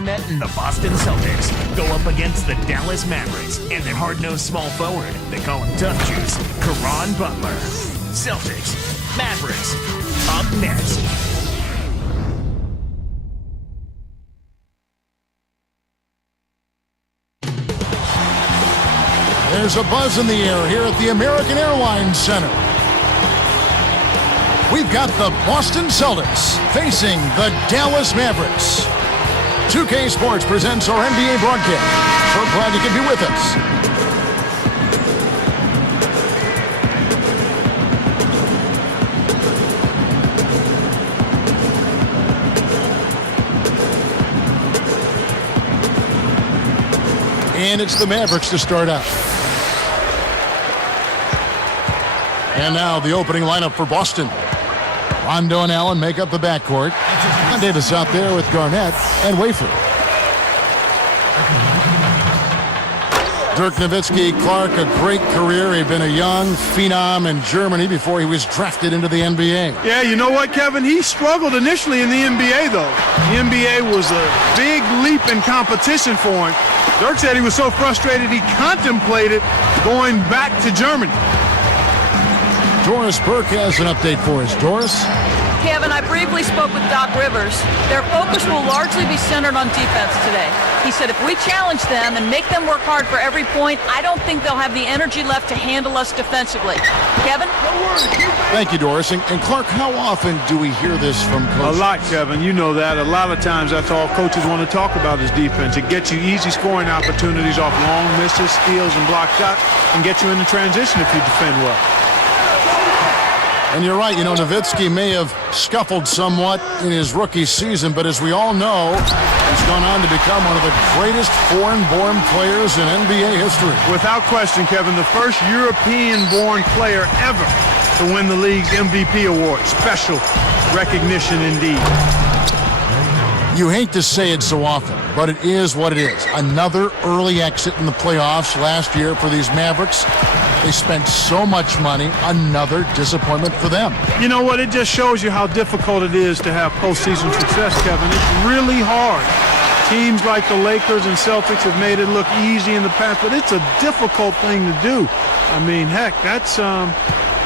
Garnett and the Boston Celtics go up against the Dallas Mavericks and their hard-nosed small forward, they call him Tough Juice, Caron Butler. Celtics, Mavericks, up next. There's a buzz in the air here at the American Airlines Center. We've got the Boston Celtics facing the Dallas Mavericks. 2K Sports presents our NBA broadcast. So glad you could be with us. And it's the Mavericks to start out. And now the opening lineup for Boston. Rondo and Allen make up the backcourt. Davis out there with Garnett and Wafer. Dirk Nowitzki, Clark, a great career. He'd been a young phenom in Germany before he was drafted into the NBA. Yeah, you know what, Kevin? He struggled initially in the NBA, though. The NBA was a big leap in competition for him. Dirk said he was so frustrated he contemplated going back to Germany. Doris Burke has an update for us. Doris? Kevin, I briefly spoke with Doc Rivers. Their focus will largely be centered on defense today. He said if we challenge them and make them work hard for every point, I don't think they'll have the energy left to handle us defensively. Kevin? Thank you, Doris. And Clark, how often do we hear this from coaches? A lot, Kevin. You know that. A lot of times that's all coaches want to talk about is defense. It gets you easy scoring opportunities off long misses, steals, and block shots, and get you in the transition if you defend well. And you're right, you know, Nowitzki may have scuffled somewhat in his rookie season, but as we all know, he's gone on to become one of the greatest foreign-born players in NBA history. Without question, Kevin, the first European-born player ever to win the league's MVP award. Special recognition indeed. You hate to say it so often, but it is what it is. Another early exit in the playoffs last year for these Mavericks. They spent so much money. Another disappointment for them. You know what? It just shows you how difficult it is to have postseason success, Kevin. It's really hard. Teams like the Lakers and Celtics have made it look easy in the past, but it's a difficult thing to do. I mean, heck, that's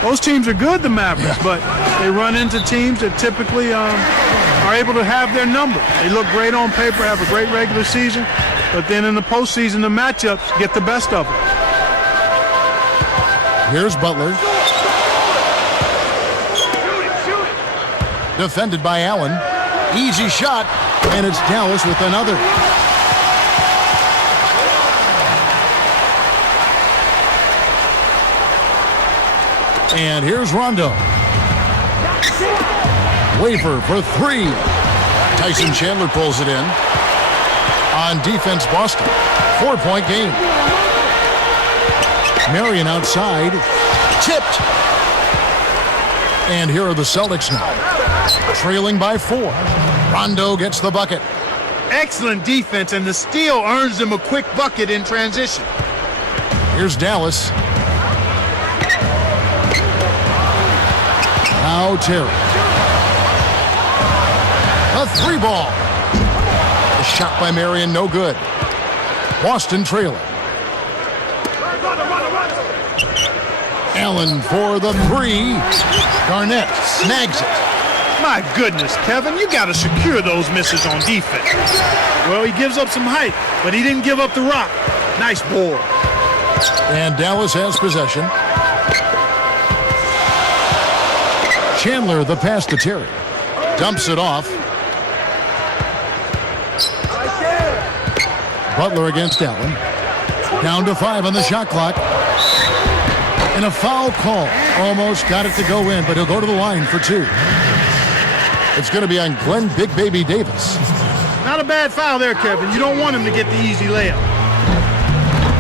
those teams are good, the Mavericks, but they run into teams that typically are able to have their number. They look great on paper, have a great regular season, but then in the postseason, the matchups get the best of them. Here's Butler. Defended by Allen. Easy shot, and it's Dallas with another. And here's Rondo. Wafer for three. Tyson Chandler pulls it in. On defense, Boston. 4-point game. Marion outside. Tipped. And here are the Celtics now. Trailing by 4. Rondo gets the bucket. Excellent defense, and the steal earns them a quick bucket in transition. Here's Dallas. Now Terry. A 3-ball. The shot by Marion, no good. Boston trailing. Allen for the 3. Garnett snags it. My goodness, Kevin, you got to secure those misses on defense. Well, he gives up some height, but he didn't give up the rock. Nice board. And Dallas has possession. Chandler, the pass to Terry. Dumps it off. Butler against Allen. Down to 5 on the shot clock. And a foul call. Almost got it to go in, but he'll go to the line for 2. It's going to be on Glenn Big Baby Davis. Not a bad foul there, Kevin. You don't want him to get the easy layup.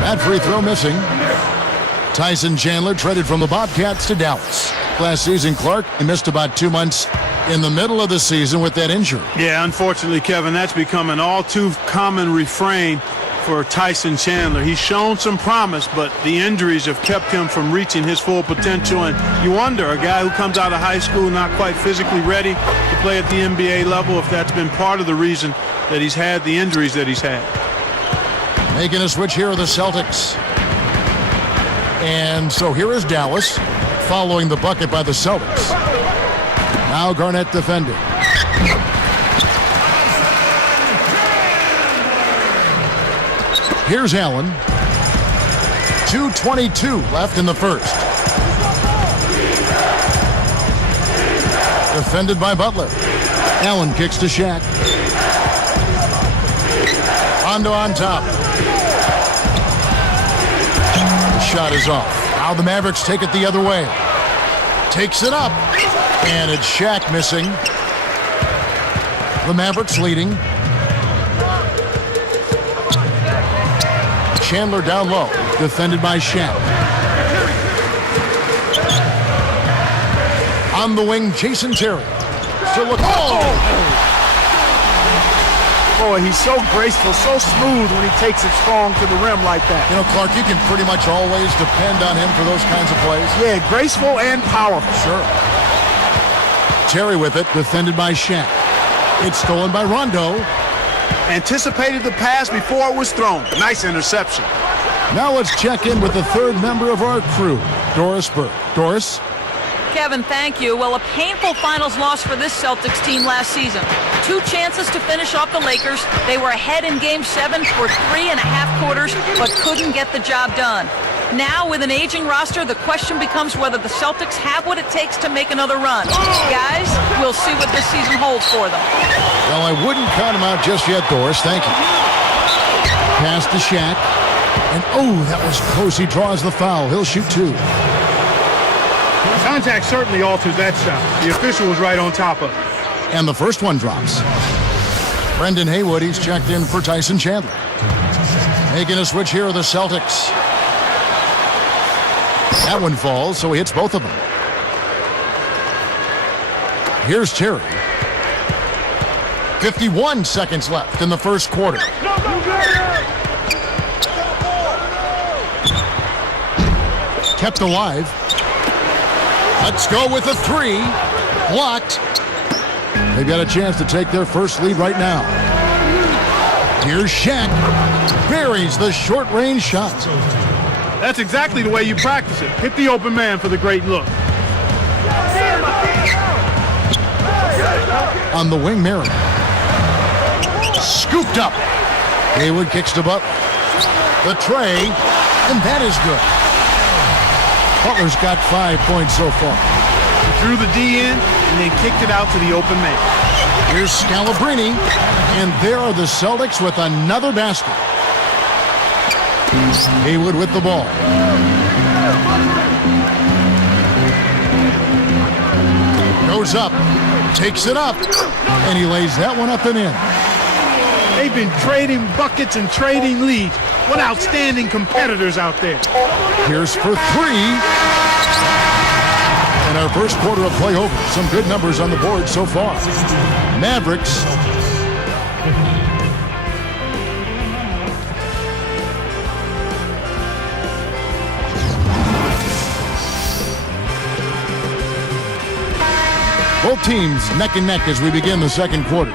That free throw missing. Tyson Chandler traded from the Bobcats to Dallas. Last season, Clark, he missed about 2 months in the middle of the season with that injury. Yeah, unfortunately, Kevin, that's become an all too common refrain for Tyson Chandler. He's shown some promise, but the injuries have kept him from reaching his full potential. And you wonder, a guy who comes out of high school not quite physically ready to play at the NBA level, if that's been part of the reason that he's had, the injuries that he's had. Making a switch here are the Celtics. And so here is Dallas following the bucket by the Celtics. Now Garnett defending. Here's Allen. 2:22 left in the first. Defended by Butler. Allen kicks to Shaq. Rondo on top. The shot is off. Now the Mavericks take it the other way. Takes it up. And it's Shaq missing. The Mavericks leading. Chandler down low. Defended by Shaq. On the wing, Jason Terry. Still look. Boy, he's so graceful, so smooth when he takes it strong to the rim like that. You know, Clark, you can pretty much always depend on him for those kinds of plays. Yeah, graceful and powerful. Sure. Terry with it, defended by Shaq. It's stolen by Rondo. Anticipated the pass before it was thrown. Nice interception. Now let's check in with the third member of our crew, Doris Burke. Doris? Kevin, thank you. Well, a painful finals loss for this Celtics team last season. 2 chances to finish off the Lakers. They were ahead in Game 7 for 3.5 quarters, but couldn't get the job done. Now, with an aging roster, the question becomes whether the Celtics have what it takes to make another run. Guys, we'll see what this season holds for them. Well, I wouldn't count him out just yet, Doris. Thank you. Pass to Shaq. And, that was close. He draws the foul. He'll shoot 2. Contact certainly alters that shot. The official was right on top of it. And the first one drops. Brendan Haywood, he's checked in for Tyson Chandler. Making a switch here are the Celtics. That one falls, so he hits both of them. Here's Terry. 51 seconds left in the first quarter. Kept alive. Let's go with a 3. Blocked. They've got a chance to take their first lead right now. Here's Shaq. Buries the short-range shot. That's exactly the way you practice it. Hit the open man for the great look. On the wing, Merritt. Scooped up. Haywood kicks to Butler. The tray, and that is good. Butler's got 5 points so far. He threw the D in and then kicked it out to the open man. Here's Scalabrine, and there are the Celtics with another basket. Haywood with the ball. Goes up, takes it up, and he lays that one up and in. They've been trading buckets and trading leads. What outstanding competitors out there. Here's for 3. And our first quarter of play over. Some good numbers on the board so far. Mavericks. Both teams neck and neck as we begin the second quarter.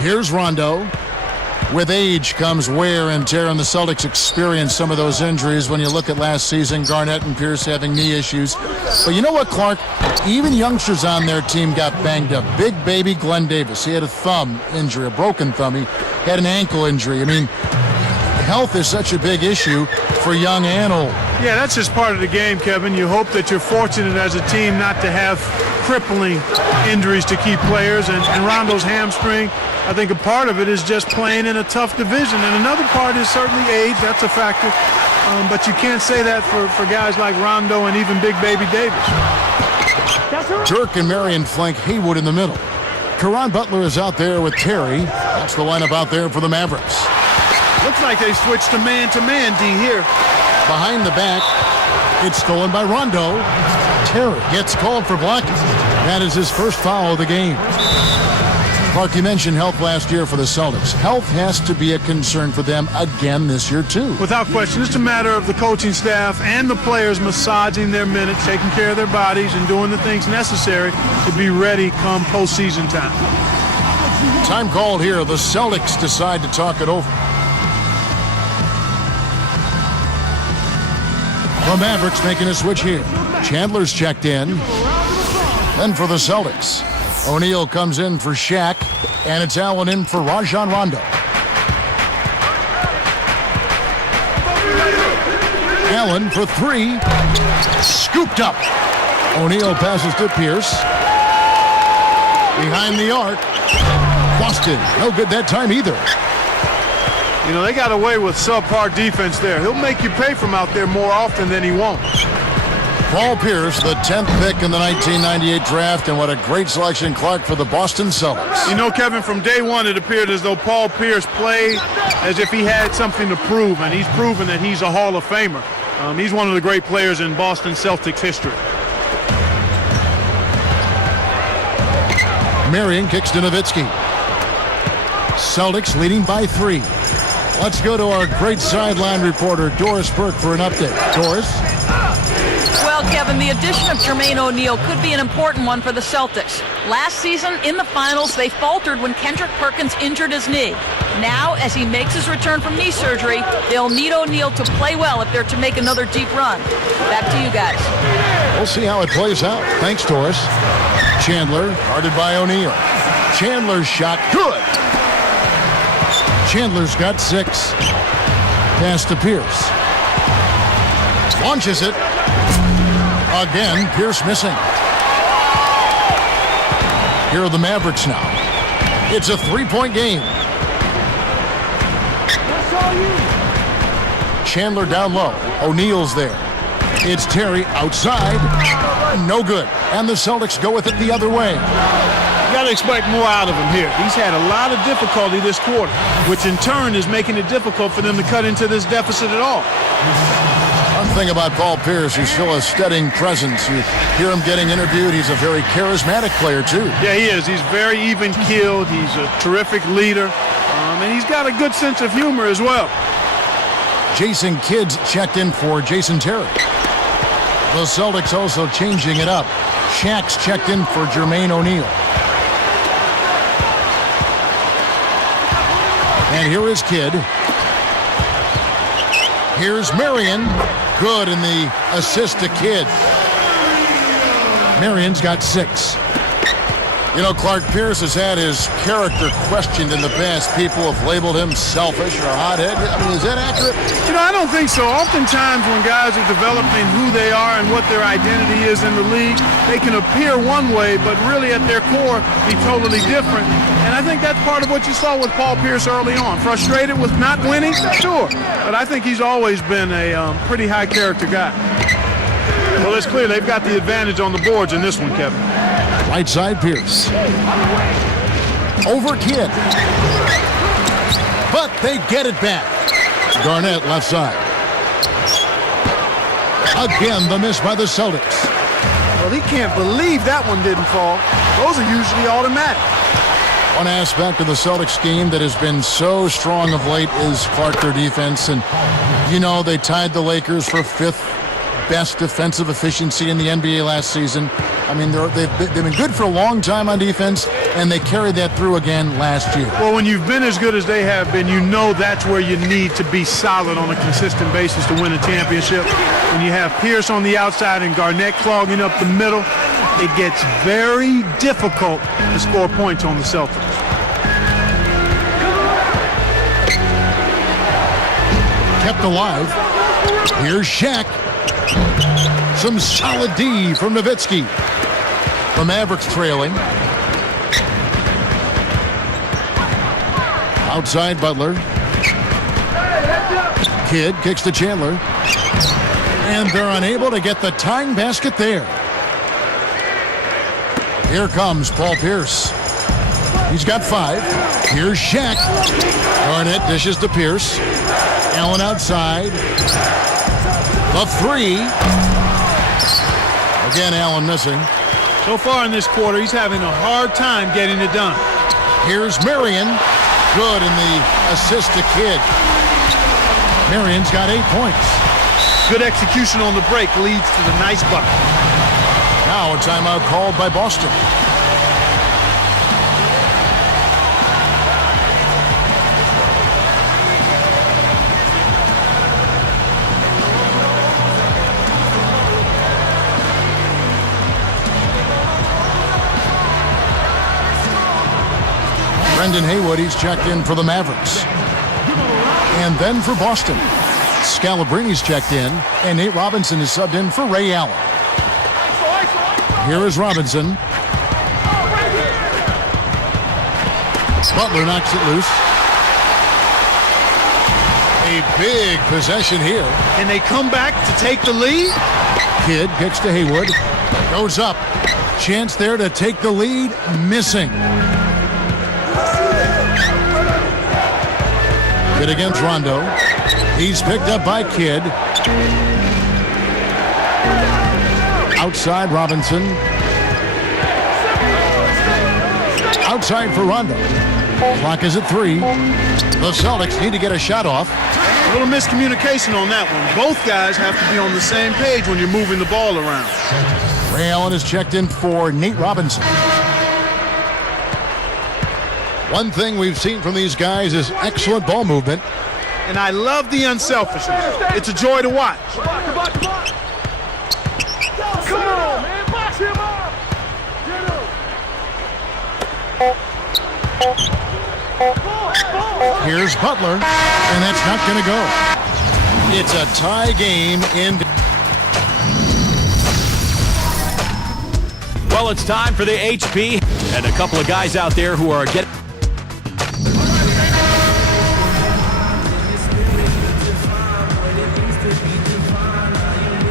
Here's Rondo. With age comes wear and tear, and the Celtics experienced some of those injuries when you look at last season, Garnett and Pierce having knee issues. But you know what, Clark? Even youngsters on their team got banged up. Big baby Glenn Davis, he had a thumb injury, a broken thumb. He had an ankle injury. I mean, health is such a big issue for young and old. Yeah, that's just part of the game, Kevin. You hope that you're fortunate as a team not to have crippling injuries to key players. And Rondo's hamstring, I think a part of it is just playing in a tough division. And another part is certainly age. That's a factor. But you can't say that for guys like Rondo and even Big Baby Davis. Dirk and Marion flank Haywood in the middle. Caron Butler is out there with Terry. That's the lineup out there for the Mavericks. Looks like they switched to man D here. Behind the back, it's stolen by Rondo. Terry gets called for blocking. That is his first foul of the game. Clark, you mentioned health last year for the Celtics. Health has to be a concern for them again this year, too. Without question, it's a matter of the coaching staff and the players massaging their minutes, taking care of their bodies, and doing the things necessary to be ready come postseason time. Time called here. The Celtics decide to talk it over. The Mavericks making a switch here. Chandler's checked in. Then for the Celtics, O'Neal comes in for Shaq, and it's Allen in for Rajon Rondo. Allen for three. Scooped up. O'Neal passes to Pierce. Behind the arc. Boston, no good that time either. You know, they got away with subpar defense there. He'll make you pay from out there more often than he won't. Paul Pierce, the 10th pick in the 1998 draft, and what a great selection, Clark, for the Boston Celtics. You know, Kevin, from day one, it appeared as though Paul Pierce played as if he had something to prove, and he's proven that he's a Hall of Famer. He's one of the great players in Boston Celtics history. Marion kicks to Nowitzki. Celtics leading by 3. Let's go to our great sideline reporter, Doris Burke, for an update. Doris? Well, Kevin, the addition of Jermaine O'Neal could be an important one for the Celtics. Last season, in the finals, they faltered when Kendrick Perkins injured his knee. Now, as he makes his return from knee surgery, they'll need O'Neal to play well if they're to make another deep run. Back to you guys. We'll see how it plays out. Thanks, Doris. Chandler, guarded by O'Neal. Chandler's shot, good. Chandler's got 6. Pass to Pierce. Launches it. Again, Pierce missing. Here are the Mavericks now. It's a 3-point game. Chandler down low. O'Neal's there. It's Terry outside. No good. And the Celtics go with it the other way. You got to expect more out of him here. He's had a lot of difficulty this quarter, which in turn is making it difficult for them to cut into this deficit at all. One thing about Paul Pierce, he's still a steadying presence. You hear him getting interviewed. He's a very charismatic player, too. Yeah, he is. He's very even-keeled. He's a terrific leader. And he's got a good sense of humor as well. Jason Kidd's checked in for Jason Terry. The Celtics also changing it up. Shaq's checked in for Jermaine O'Neal. And here is Kidd. Here's Marion. Good in the assist to Kidd. Marion's got 6. You know, Clark, Pierce has had his character questioned in the past. People have labeled him selfish or hothead. I mean, is that accurate? You know, I don't think so. Oftentimes when guys are developing who they are and what their identity is in the league, they can appear one way, but really at their core be totally different. And I think that's part of what you saw with Paul Pierce early on. Frustrated with not winning? Sure. But I think he's always been a pretty high character guy. Well, it's clear they've got the advantage on the boards in this one, Kevin. Right side, Pierce. Over Kidd. But they get it back. Garnett left side. Again, the miss by the Celtics. Well, he can't believe that one didn't fall. Those are usually automatic. One aspect of the Celtics game that has been so strong of late is Clark, their defense. And, you know, they tied the Lakers for 5th best defensive efficiency in the NBA last season. I mean, they've been good for a long time on defense, and they carried that through again last year. Well, when you've been as good as they have been, you know that's where you need to be solid on a consistent basis to win a championship. When you have Pierce on the outside and Garnett clogging up the middle, it gets very difficult to score points on the Celtics. Kept alive. Here's Shaq. Some solid D from Nowitzki. The Mavericks trailing. Outside Butler. Kidd kicks to Chandler. And they're unable to get the tying basket there. Here comes Paul Pierce. He's got 5. Here's Shaq. Garnett dishes to Pierce. Allen outside. The 3. Again, Allen missing. So far in this quarter, he's having a hard time getting it done. Here's Marion. Good in the assist to Kidd. Marion's got 8 points. Good execution on the break leads to the nice bucket. Now a timeout called by Boston. Brendan Haywood, he's checked in for the Mavericks. And then for Boston, Scalabrini's checked in, and Nate Robinson is subbed in for Ray Allen. Here is Robinson. Butler knocks it loose. A big possession here. Can they come back to take the lead? Kidd kicks to Haywood. Goes up. Chance there to take the lead. Missing. Kidd against Rondo. He's picked up by Kidd. Outside Robinson. Outside for Rondo. Clock is at 3. The Celtics need to get a shot off. A little miscommunication on that one. Both guys have to be on the same page when you're moving the ball around. Ray Allen is checked in for Nate Robinson. One thing we've seen from these guys is excellent ball movement. And I love the unselfishness. It's a joy to watch. Come on, man. Box him up. Here's Butler, and that's not going to go. It's a tie game in. Well, it's time for the HP, and a couple of guys out there who are getting.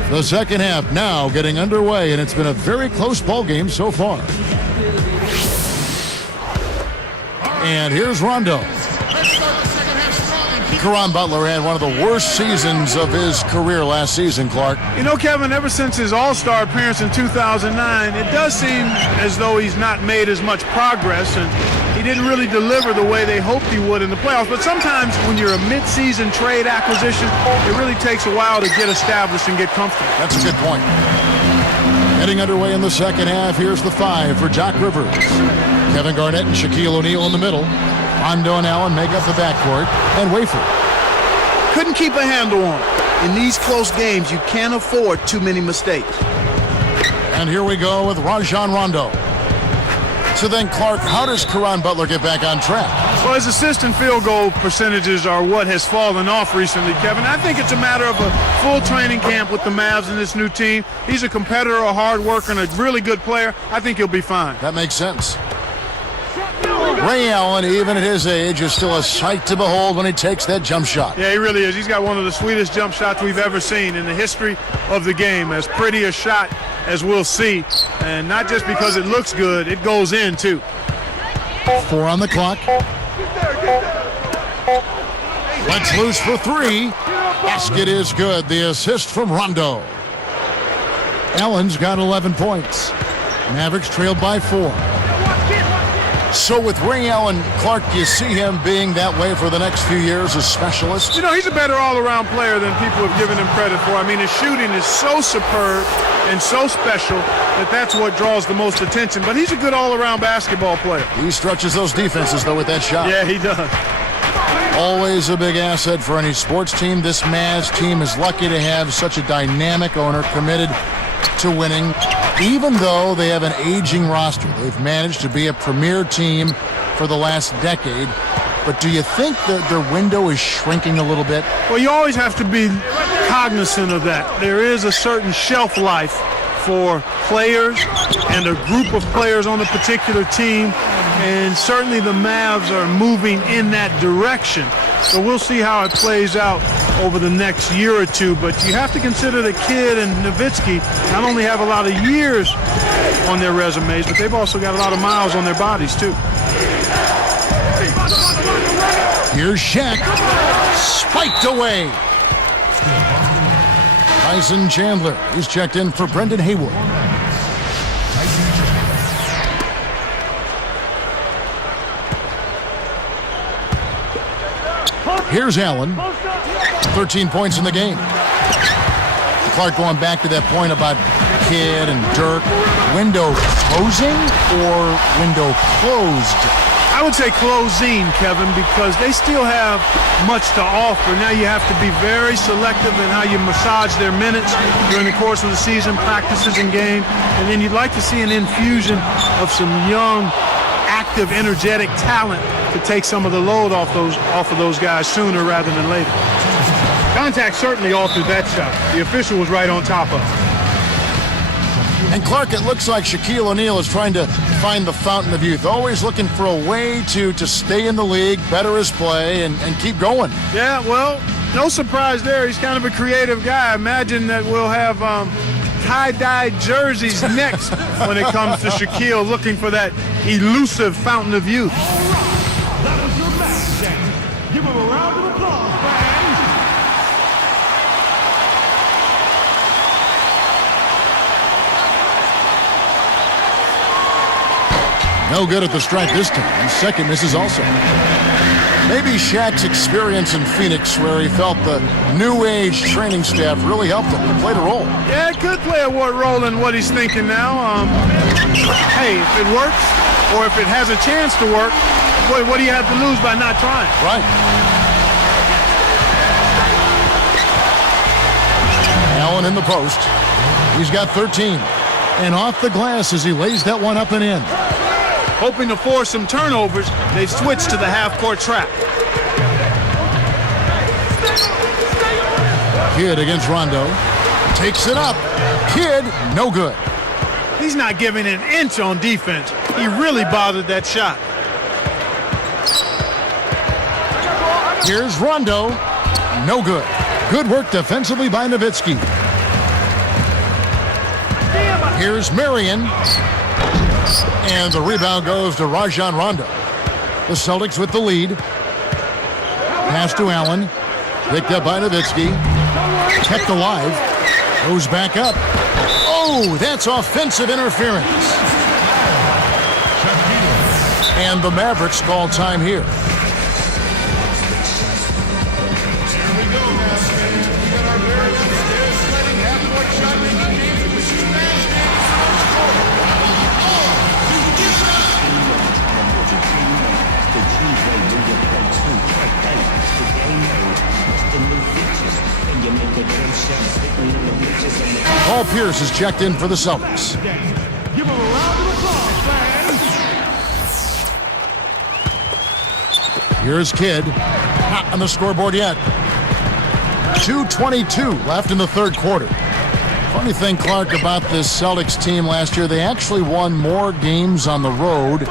The second half now getting underway, and it's been a very close ball game so far. And here's Rondo. Caron Butler had one of the worst seasons of his career last season, Clark. You know, Kevin, ever since his All-Star appearance in 2009, it does seem as though he's not made as much progress, and he didn't really deliver the way they hoped he would in the playoffs. But sometimes when you're a mid-season trade acquisition, it really takes a while to get established and get comfortable. That's a good point. Heading underway in the second half, here's the 5 for Doc Rivers. Kevin Garnett and Shaquille O'Neal in the middle. Rondo and Allen make up the backcourt, and Wafer. Couldn't keep a handle on it. In these close games, you can't afford too many mistakes. And here we go with Rajon Rondo. So then, Clark, how does Caron Butler get back on track? Well, his assist and field goal percentages are what has fallen off recently, Kevin. I think it's a matter of a full training camp with the Mavs and this new team. He's a competitor, a hard worker, and a really good player. I think he'll be fine. That makes sense. Ray Allen, even at his age, is still a sight to behold when he takes that jump shot. Yeah, he really is. He's got one of the sweetest jump shots we've ever seen in the history of the game. As pretty a shot as we'll see. And not just because it looks good, it goes in, too. 4 on the clock. Let's loose for 3. Basket is good. The assist from Rondo. Allen's got 11 points. Mavericks trailed by 4. So with Ray Allen, Clark, do you see him being that way for the next few years as specialist? You know, he's a better all-around player than people have given him credit for. I mean, his shooting is so superb and so special that that's what draws the most attention. But he's a good all-around basketball player. He stretches those defenses, though, with that shot. Yeah, he does. Always a big asset for any sports team. This Mavs team is lucky to have such a dynamic owner committed to winning. Even though they have an aging roster, they've managed to be a premier team for the last decade. But do you think that their window is shrinking a little bit? Well, you always have to be cognizant of that. There is a certain shelf life for players and a group of players on a particular team, and certainly the Mavs are moving in that direction. So we'll see how it plays out over the next year or two, but you have to consider that Kidd and Nowitzki not only have a lot of years on their resumes, but they've also got a lot of miles on their bodies too. Here's Shaq, spiked away. Tyson Chandler, he's checked in for Brendan Haywood. Here's Allen. 13 points in the game. Clark going back to that point about Kidd and Dirk. Window closing or window closed? I would say closing, Kevin, because they still have much to offer. Now you have to be very selective in how you massage their minutes during the course of the season, practices and game. And then you'd like to see an infusion of some young, active, energetic talent to take some of the load off of those guys sooner rather than later. Contact certainly altered that shot. The official was right on top of it. And Clark, it looks like Shaquille O'Neal is trying to find the fountain of youth, always looking for a way to stay in the league, better his play, and keep going. Yeah, well, no surprise there. He's kind of a creative guy. Imagine that we'll have tie-dyed jerseys next when it comes to Shaquille, looking for that elusive fountain of youth. That was your match, James. Give him a round of applause, fans. No good at the strike this time. Second misses also. Maybe Shaq's experience in Phoenix, where he felt the new age training staff really helped him. It played a role. Yeah, it could play a role in what he's thinking now. Hey, if it works or if it has a chance to work, boy, what do you have to lose by not trying? Right. Allen in the post. He's got 13. And off the glass as he lays that one up and in. Hoping to force some turnovers, they've switched to the half-court trap. Kidd against Rondo. Takes it up. Kidd, no good. He's not giving an inch on defense. He really bothered that shot. Here's Rondo. No good. Good work defensively by Nowitzki. Here's Marion. And the rebound goes to Rajon Rondo. The Celtics with the lead. Pass to Allen. Picked up by Nowitzki. Kept alive. Goes back up. Oh, that's offensive interference. And the Mavericks call time here. Paul Pierce is checked in for the Celtics. Give him a round of applause, fans. Here's Kidd. Not on the scoreboard yet. 2:22 left in the third quarter. Funny thing, Clark, about this Celtics team last year, they actually won more games on the road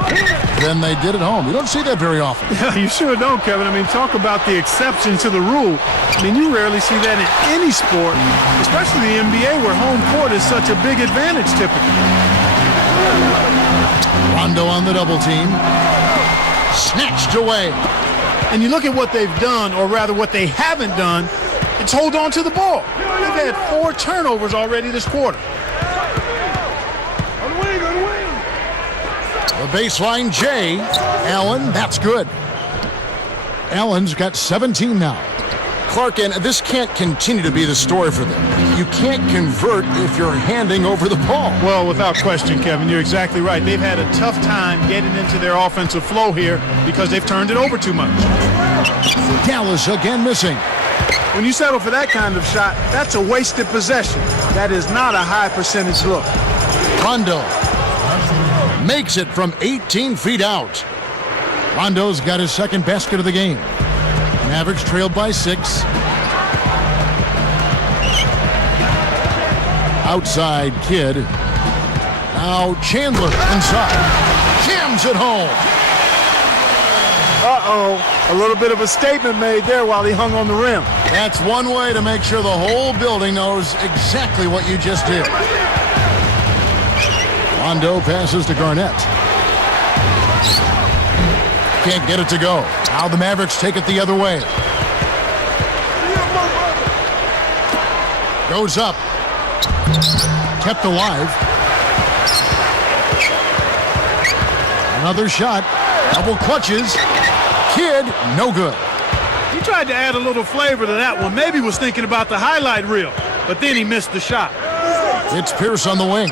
than they did at home. You don't see that very often. Yeah, you sure don't, Kevin. I mean, talk about the exception to the rule. I mean, you rarely see that in any sport, especially the NBA, where home court is such a big advantage typically. Rondo on the double team. Snatched away. And you look at what they've done, or rather what they haven't done, it's hold on to the ball. They've had 4 turnovers already this quarter. The baseline J. Allen, that's good. Allen's got 17 now. Clark, and this can't continue to be the story for them. You can't convert if you're handing over the ball. Well, without question, Kevin, you're exactly right. They've had a tough time getting into their offensive flow here because they've turned it over too much. Dallas again missing. When you settle for that kind of shot, that's a wasted possession. That is not a high percentage look. Rondo makes it from 18 feet out. Rondo's got his second basket of the game. Mavericks trailed by 6. Outside Kidd. Now Chandler inside. Jams it home. Uh-oh. A little bit of a statement made there while he hung on the rim. That's one way to make sure the whole building knows exactly what you just did. Rondo passes to Garnett. Can't get it to go. Now the Mavericks take it the other way. Goes up. Kept alive. Another shot. Double clutches. Kidd, no good. He tried to add a little flavor to that one. Maybe was thinking about the highlight reel, but then he missed the shot. It's Pierce on the wing.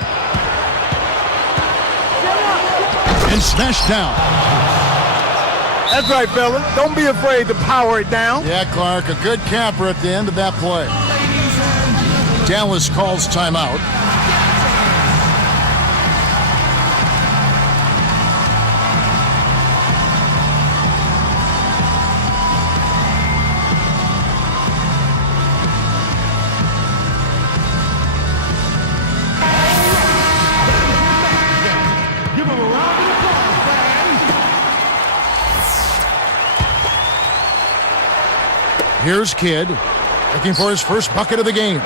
And smashed down. That's right, fella. Don't be afraid to power it down. Yeah, Clark, a good capper at the end of that play. Dallas calls timeout. Give him a round of applause, fans. Here's Kidd looking for his first bucket of the game.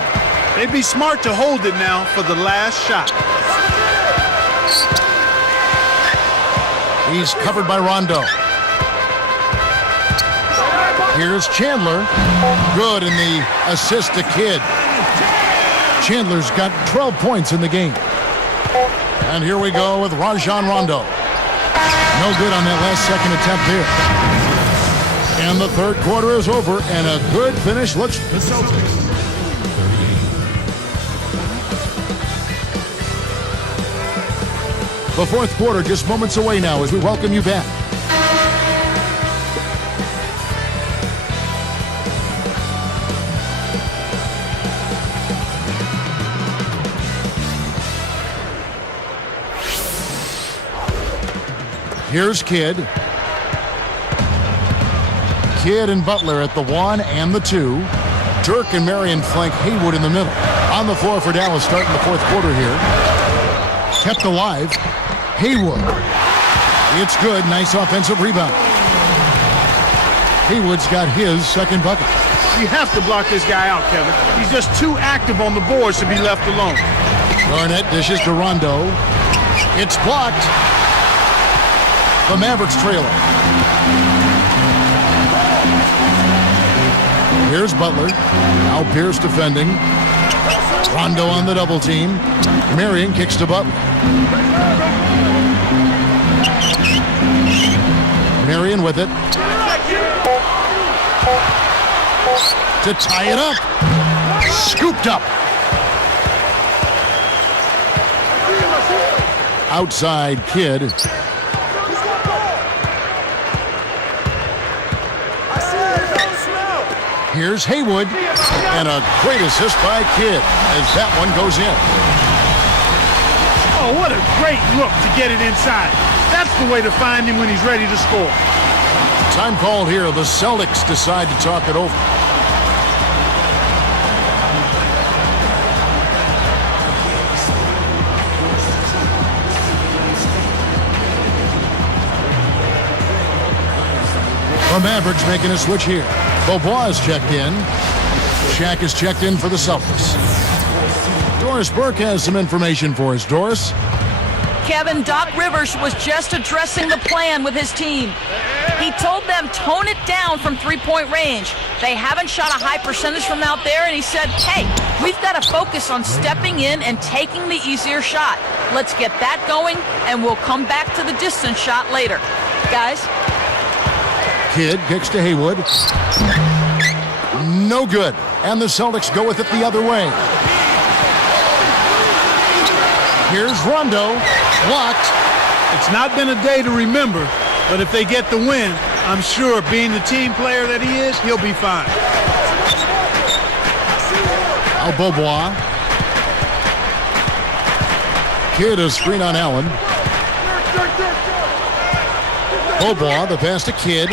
They'd be smart to hold it now for the last shot. He's covered by Rondo. Here's Chandler. Good in the assist to Kidd. Chandler's got 12 points in the game. And here we go with Rajon Rondo. No good on that last second attempt there. And the third quarter is over, and a good finish looks. The Celtics. The fourth quarter just moments away now as we welcome you back. Here's Kidd. Kidd and Butler at the 1 and the 2. Dirk and Marion flank Haywood in the middle. On the floor for Dallas starting the fourth quarter here. Kept alive. Haywood. It's good. Nice offensive rebound. Haywood's got his second bucket. You have to block this guy out, Kevin. He's just too active on the boards to be left alone. Garnett dishes to Rondo. It's blocked. The Mavericks trailer. Here's Butler. Now Pierce defending. Rondo on the double team. Marion kicks to Butler. Marion with it. To tie it up. Scooped up. Outside Kidd. Here's Haywood, and a great assist by Kidd as that one goes in. Oh, what a great look to get it inside. That's the way to find him when he's ready to score. Time called here. The Celtics decide to talk it over. The Mavericks making a switch here. Beaubois is checked in. Shaq is checked in for the Celtics. Doris Burke has some information for us. Doris? Kevin, Doc Rivers was just addressing the plan with his team. He told them tone it down from three-point range. They haven't shot a high percentage from out there, and he said, hey, we've got to focus on stepping in and taking the easier shot. Let's get that going, and we'll come back to the distance shot later. Guys? Kidd kicks to Haywood. No good. And the Celtics go with it the other way. Here's Rondo. Blocked. It's not been a day to remember, but if they get the win, I'm sure being the team player that he is, he'll be fine. Now Beaubois. Kidd a screen on Allen. Beaubois, the pass to Kidd.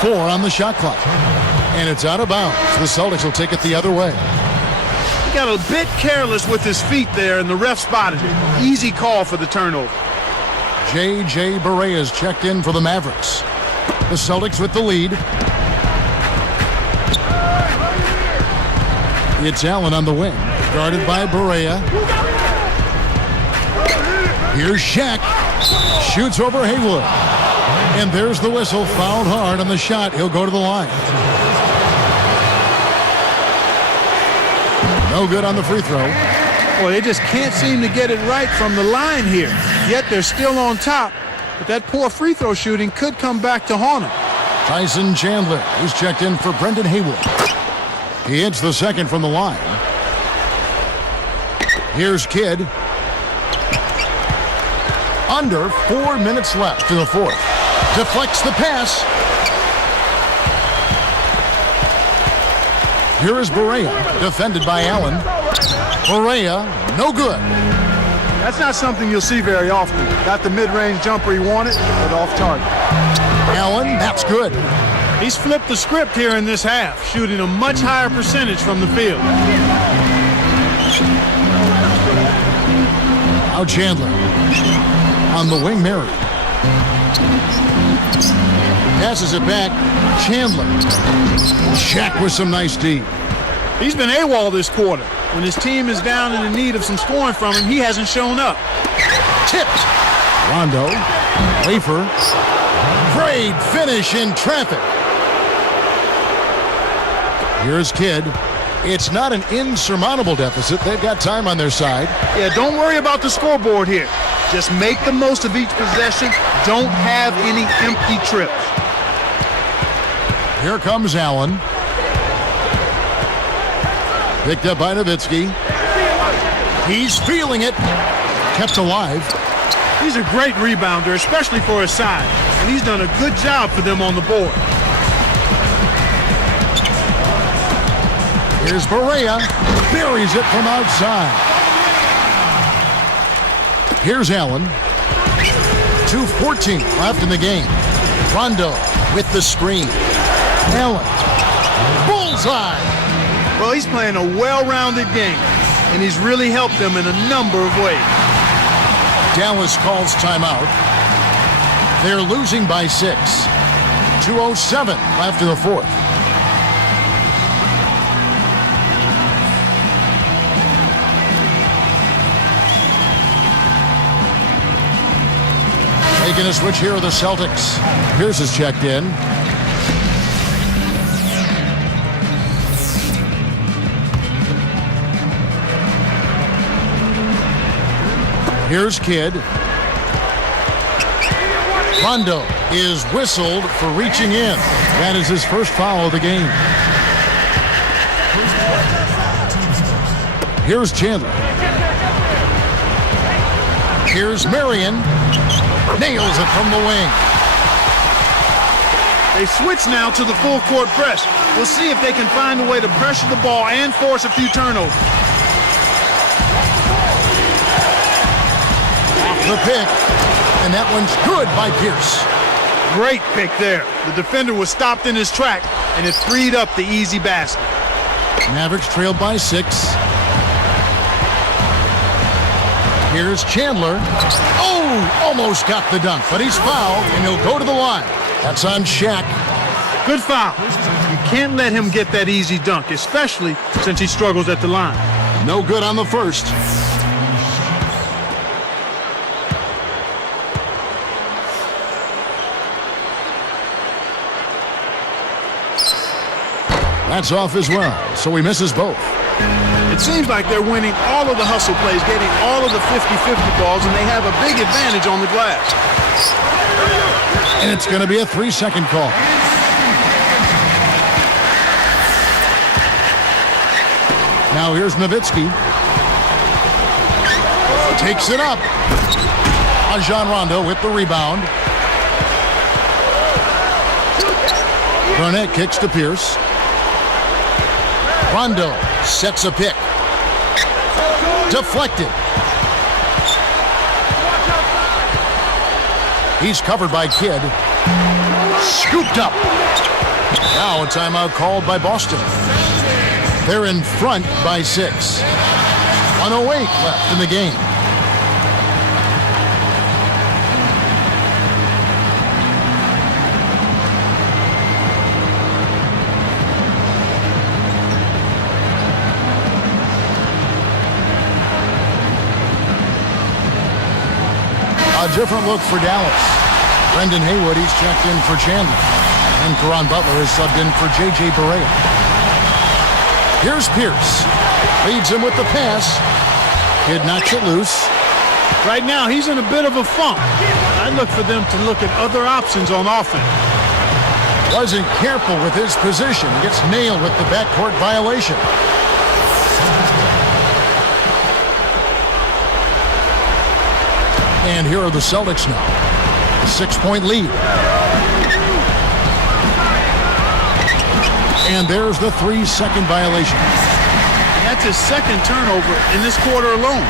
4 on the shot clock. And it's out of bounds. The Celtics will take it the other way. He got a bit careless with his feet there, and the ref spotted it. Easy call for the turnover. J.J. Barea is checked in for the Mavericks. The Celtics with the lead. It's Allen on the wing. Guarded by Barea. Here's Shaq. Shoots over Haywood. And there's the whistle. Fouled hard on the shot. He'll go to the line. No good on the free throw. Well, they just can't seem to get it right from the line here. Yet they're still on top. But that poor free throw shooting could come back to haunt them. Tyson Chandler. He's checked in for Brendan Haywood. He hits the second from the line. Here's Kidd. Under 4 minutes left in the fourth. Deflects the pass. Here is Barea, defended by Allen. Barea, no good. That's not something you'll see very often. Got the mid-range jumper he wanted, but off target. Allen, that's good. He's flipped the script here in this half, shooting a much higher percentage from the field. Now Chandler on the wing, Mary. Passes it back. Chandler. Shaq with some nice D. He's been AWOL this quarter. When his team is down and in need of some scoring from him, he hasn't shown up. Tipped. Rondo. Wafer. Great finish in traffic. Here's Kidd. It's not an insurmountable deficit. They've got time on their side. Yeah, don't worry about the scoreboard here. Just make the most of each possession. Don't have any empty trips. Here comes Allen. Picked up by Nowitzki. He's feeling it. Kept alive. He's a great rebounder, especially for his size. And he's done a good job for them on the board. Here's Barea. Buries it from outside. Here's Allen. 2:14 left in the game. Rondo with the screen. Allen. Bullseye. Well, he's playing a well-rounded game, and he's really helped them in a number of ways. Dallas calls timeout. They're losing by 6. 2:07 left in the fourth. Making a switch here are the Celtics. Pierce is checked in. Here's Kidd. Rondo is whistled for reaching in. That is his first foul of the game. Here's Chandler. Here's Marion. Nails it from the wing. They switch now to the full court press. We'll see if they can find a way to pressure the ball and force a few turnovers. The pick, and that one's good by Pierce. Great pick there. The defender was stopped in his track, and it freed up the easy basket. Mavericks trailed by 6. Here's Chandler. Oh, almost got the dunk, but he's fouled, and he'll go to the line. That's on Shaq. Good foul. You can't let him get that easy dunk, especially since he struggles at the line. No good on the first. That's off as well, so he misses both. It seems like they're winning all of the hustle plays, getting all of the 50-50 balls, and they have a big advantage on the glass. And it's going to be a 3-second call. Now here's Nowitzki. Takes it up. Rajon Rondo with the rebound. Garnett kicks to Pierce. Rondo sets a pick. Deflected. He's covered by Kidd. Scooped up. Now a timeout called by Boston. They're in front by 6. 1:08 left in the game. A different look for Dallas. Brendan Haywood, he's checked in for Chandler. And Caron Butler is subbed in for J.J. Barea. Here's Pierce. Leads him with the pass. Kidd knocks it loose. Right now, he's in a bit of a funk. I look for them to look at other options on offense. Wasn't careful with his position. He gets nailed with the backcourt violation. And here are the Celtics now. A 6-point lead. And there's the 3-second violation. That's his second turnover in this quarter alone.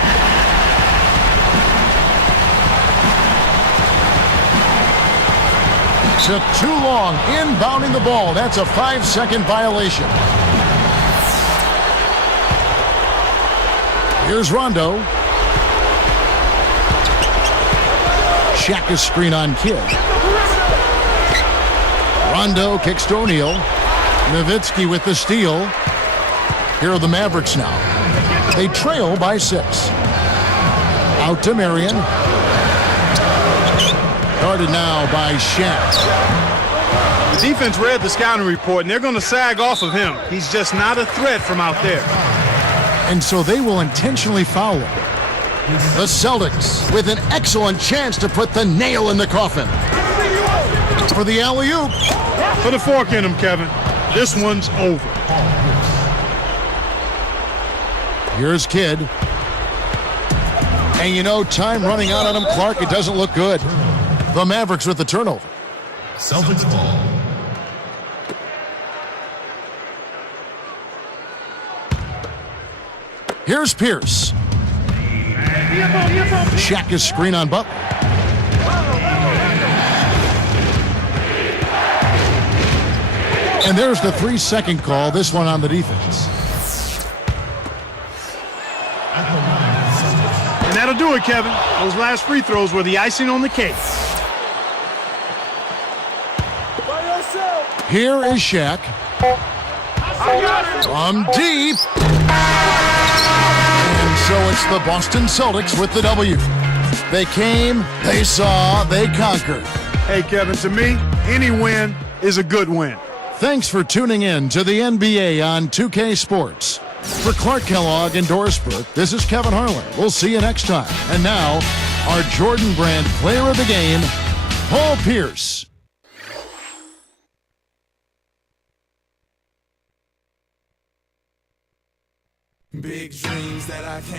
Took too long inbounding the ball. That's a 5-second violation. Here's Rondo. Shaq screen on Kidd. Rondo kicks to O'Neal. Nowitzki with the steal. Here are the Mavericks now. They trail by 6. Out to Marion. Guarded now by Shaq. The defense read the scouting report, and they're going to sag off of him. He's just not a threat from out there. And so they will intentionally foul him. The Celtics with an excellent chance to put the nail in the coffin. For the alley-oop. Put a fork in him, Kevin. This one's over. Here's Kidd. And you know, time running out on him, Clark. It doesn't look good. The Mavericks with the turnover. Celtics ball. Here's Pierce. Shaq is screen on Butler. And there's the 3-second call, this one on the defense. And that'll do it, Kevin. Those last free throws were the icing on the cake. Here is Shaq. From deep. And so it's the Boston Celtics with the W. They came, they saw, they conquered. Hey, Kevin, to me, any win is a good win. Thanks for tuning in to the NBA on 2K Sports. For Clark Kellogg and Doris Burke, this is Kevin Harlan. We'll see you next time. And now, our Jordan Brand player of the game, Paul Pierce. Big dreams that I can't